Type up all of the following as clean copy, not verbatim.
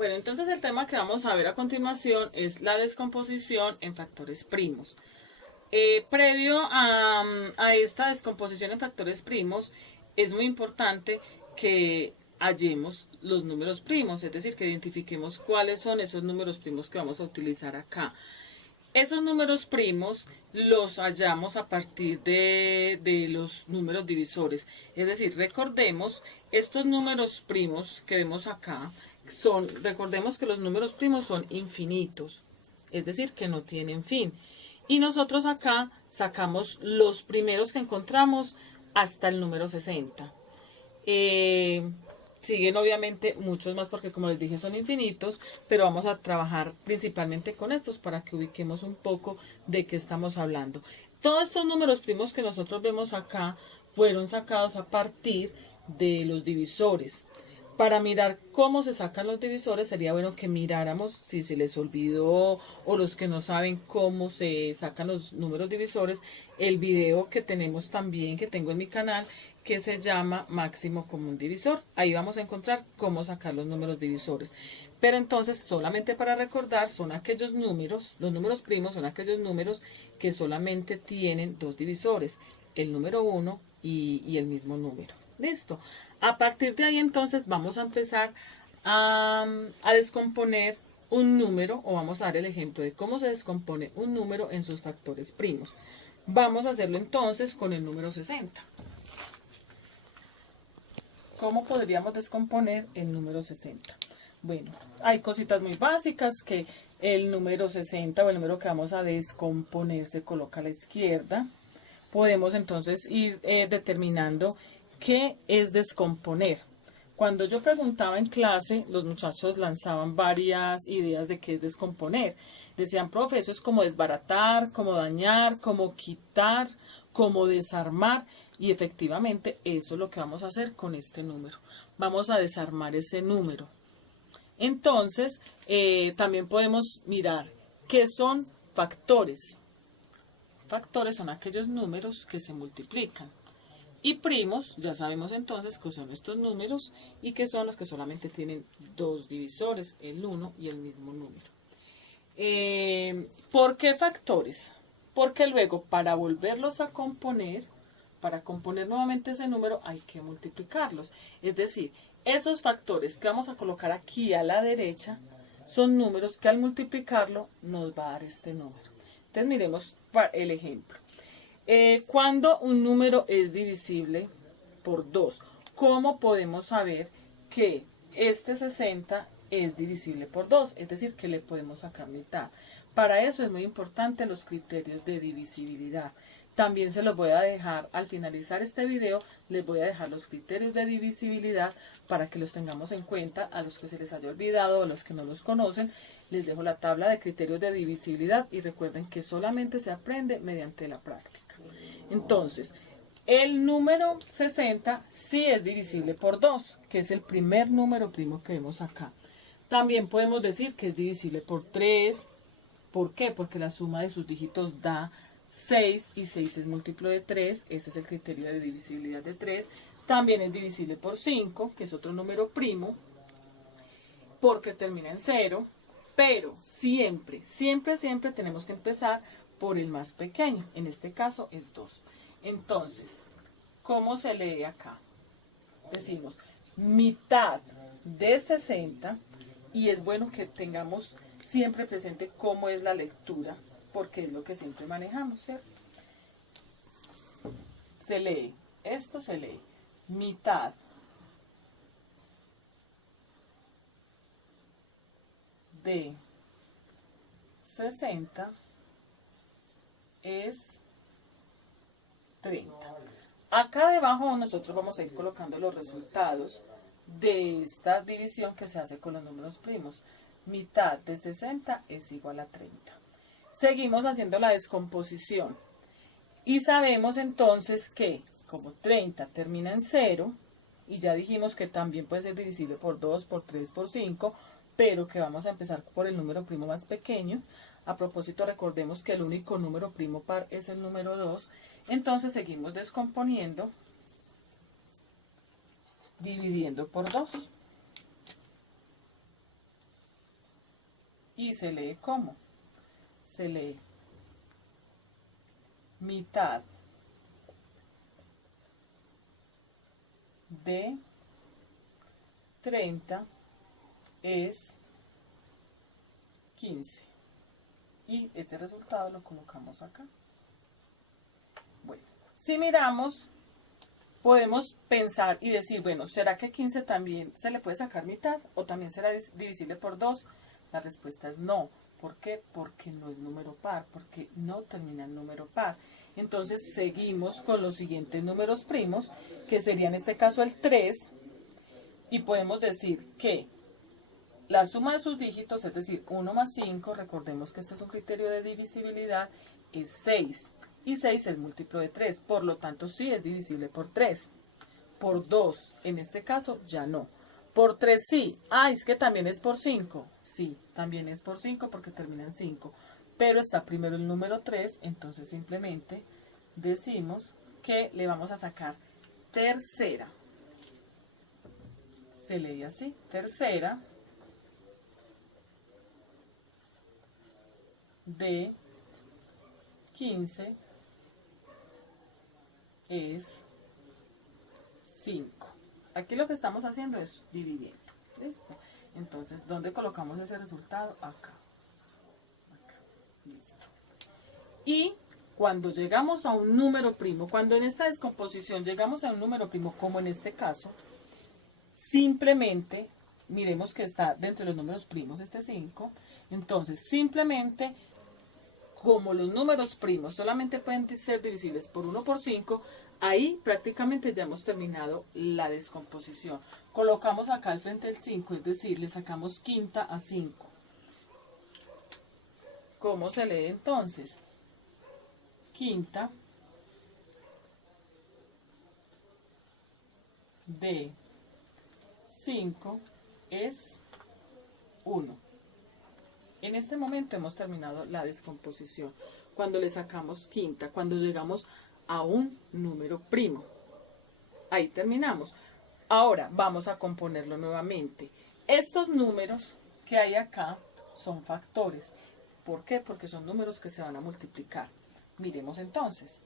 Bueno, entonces el tema que vamos a ver a continuación es la descomposición en factores primos. Previo a esta descomposición en factores primos, es muy importante que hallemos los números primos, es decir, que identifiquemos cuáles son esos números primos que vamos a utilizar acá. Esos números primos los hallamos a partir de los números divisores. Es decir, recordemos, estos números primos que vemos acá, recordemos que los números primos son infinitos, es decir, que no tienen fin. Y nosotros acá sacamos los primeros que encontramos hasta el número 60. Siguen obviamente muchos más porque como les dije son infinitos, pero vamos a trabajar principalmente con estos para que ubiquemos un poco de qué estamos hablando. Todos estos números primos que nosotros vemos acá fueron sacados a partir de los divisores. Para mirar cómo se sacan los divisores sería bueno que miráramos, si se les olvidó o los que no saben cómo se sacan los números divisores, el video que tenemos también, que tengo en mi canal, que se llama Máximo Común Divisor. Ahí vamos a encontrar cómo sacar los números divisores. Pero entonces, solamente para recordar, son aquellos números, los números primos son aquellos números que solamente tienen dos divisores, el número 1 y el mismo número. Listo. A partir de ahí entonces vamos a empezar a descomponer un número, o vamos a dar el ejemplo de cómo se descompone un número en sus factores primos. Vamos a hacerlo entonces con el número 60. ¿Cómo podríamos descomponer el número 60? Bueno, hay cositas muy básicas, que el número 60 o el número que vamos a descomponer se coloca a la izquierda. Podemos entonces ir determinando qué es descomponer. Cuando yo preguntaba en clase, los muchachos lanzaban varias ideas de qué es descomponer. Decían, profe, eso es como desbaratar, como dañar, como quitar, como desarmar. Y efectivamente eso es lo que vamos a hacer con este número. Vamos a desarmar ese número. Entonces, también podemos mirar qué son factores. Factores son aquellos números que se multiplican. Y primos, ya sabemos entonces que son estos números y que son los que solamente tienen dos divisores, el 1 y el mismo número. ¿Por qué factores? Porque luego para volverlos a componer, para componer nuevamente ese número hay que multiplicarlos. Es decir, esos factores que vamos a colocar aquí a la derecha son números que al multiplicarlo nos va a dar este número. Entonces miremos el ejemplo. Cuando un número es divisible por 2, ¿cómo podemos saber que este 60 es divisible por 2? Es decir, que le podemos sacar mitad. Para eso es muy importante los criterios de divisibilidad. También se los voy a dejar, al finalizar este video, les voy a dejar los criterios de divisibilidad para que los tengamos en cuenta. A los que se les haya olvidado o a los que no los conocen, les dejo la tabla de criterios de divisibilidad y recuerden que solamente se aprende mediante la práctica. Entonces, el número 60 sí es divisible por 2, que es el primer número primo que vemos acá. También podemos decir que es divisible por 3. ¿Por qué? Porque la suma de sus dígitos da 6 y 6 es múltiplo de 3. Ese es el criterio de divisibilidad de 3. También es divisible por 5, que es otro número primo, porque termina en 0. Pero siempre, siempre, siempre tenemos que empezar por el más pequeño. En este caso es 2. Entonces, ¿cómo se lee acá? Decimos mitad de 60 y es bueno que tengamos siempre presente cómo es la lectura, porque es lo que siempre manejamos, ¿cierto? Se lee, esto se lee mitad de 60 es 30. Acá debajo nosotros vamos a ir colocando los resultados de esta división que se hace con los números primos. Mitad de 60 es igual a 30. Seguimos haciendo la descomposición y sabemos entonces que como 30 termina en 0 y ya dijimos que también puede ser divisible por 2, por 3, por 5, pero que vamos a empezar por el número primo más pequeño. A propósito, recordemos que el único número primo par es el número 2. Entonces seguimos descomponiendo, dividiendo por 2. y se lee como, se lee mitad de 30 es 15. Y este resultado lo colocamos acá. Bueno, si miramos, podemos pensar y decir, bueno, ¿será que 15 también se le puede sacar mitad o también será divisible por 2? La respuesta es no. ¿Por qué? Porque no es número par, porque no termina en número par. Entonces seguimos con los siguientes números primos, que sería en este caso el 3, y podemos decir que la suma de sus dígitos, es decir, 1 más 5, recordemos que este es un criterio de divisibilidad, es 6. Y 6 es múltiplo de 3, por lo tanto sí es divisible por 3. Por 2, en este caso, ya no. Por 3 sí. Ah, es que también es por 5. Sí, también es por 5 porque termina en 5. Pero está primero el número 3, entonces simplemente decimos que le vamos a sacar tercera. Se lee así, tercera de 15 es 5. Aquí lo que estamos haciendo es dividiendo. ¿Listo? Entonces, ¿dónde colocamos ese resultado? Acá. Acá. Listo. Y cuando llegamos a un número primo, cuando en esta descomposición llegamos a un número primo, como en este caso, simplemente, miremos que está dentro de los números primos este 5, entonces simplemente, como los números primos solamente pueden ser divisibles por 1 por 5, ahí prácticamente ya hemos terminado la descomposición. Colocamos acá al frente el 5, es decir, le sacamos quinta a 5. ¿Cómo se lee entonces? Quinta de 5 es 1. En este momento hemos terminado la descomposición. Cuando le sacamos quinta, cuando llegamos a un número primo. Ahí terminamos. Ahora vamos a componerlo nuevamente. Estos números que hay acá son factores. ¿Por qué? Porque son números que se van a multiplicar. Miremos entonces.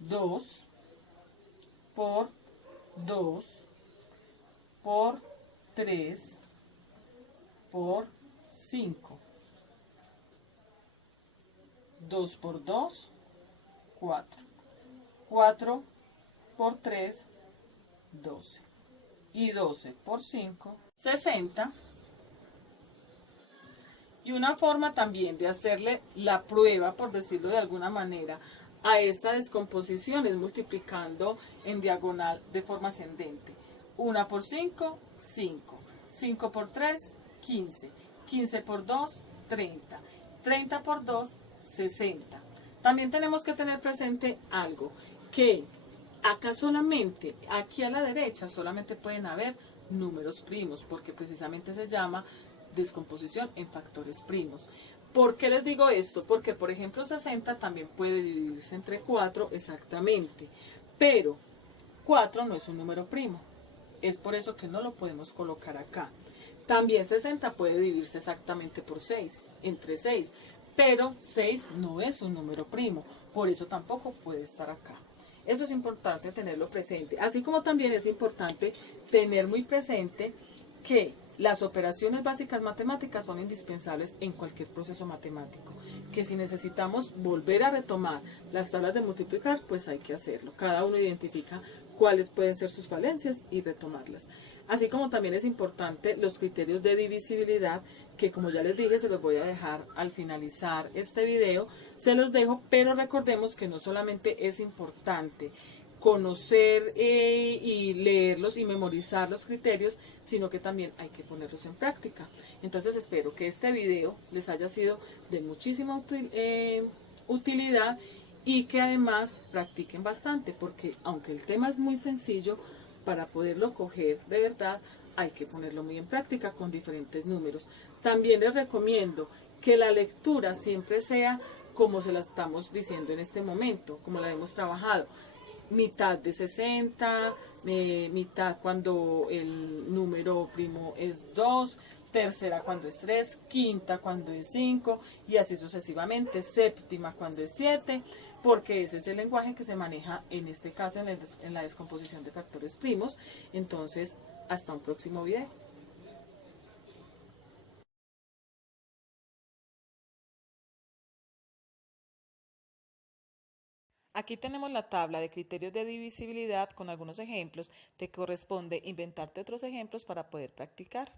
2 por 2 por 3 por 5. 2 por 2, 4. 4 por 3, 12. Y 12 por 5, 60. Y una forma también de hacerle la prueba, por decirlo de alguna manera, a esta descomposición es multiplicando en diagonal de forma ascendente. 1 por 5, 5. 5 por 3, 15. 15 por 2, 30. 30 por 2, 60. También tenemos que tener presente algo, que acá solamente, aquí a la derecha, solamente pueden haber números primos, porque precisamente se llama descomposición en factores primos. ¿Por qué les digo esto? Porque, por ejemplo, 60 también puede dividirse entre 4 exactamente, pero 4 no es un número primo. Es por eso que no lo podemos colocar acá. También 60 puede dividirse exactamente por 6, entre 6, pero 6 no es un número primo, por eso tampoco puede estar acá. Eso es importante tenerlo presente, así como también es importante tener muy presente que las operaciones básicas matemáticas son indispensables en cualquier proceso matemático, que si necesitamos volver a retomar las tablas de multiplicar, pues hay que hacerlo. Cada uno identifica cuáles pueden ser sus falencias y retomarlas. Así como también es importante los criterios de divisibilidad, que como ya les dije, se los voy a dejar al finalizar este video, se los dejo, pero recordemos que no solamente es importante conocer y leerlos y memorizar los criterios, sino que también hay que ponerlos en práctica. Entonces espero que este video les haya sido de muchísima utilidad y que además practiquen bastante, porque aunque el tema es muy sencillo, para poderlo coger de verdad hay que ponerlo muy en práctica con diferentes números. También les recomiendo que la lectura siempre sea como se la estamos diciendo en este momento, como la hemos trabajado. Mitad de 60, mitad cuando el número primo es 2, tercera cuando es 3, quinta cuando es 5 y así sucesivamente, séptima cuando es 7, porque ese es el lenguaje que se maneja en este caso en la descomposición de factores primos. Entonces, hasta un próximo video. Aquí tenemos la tabla de criterios de divisibilidad con algunos ejemplos. Te corresponde inventarte otros ejemplos para poder practicar.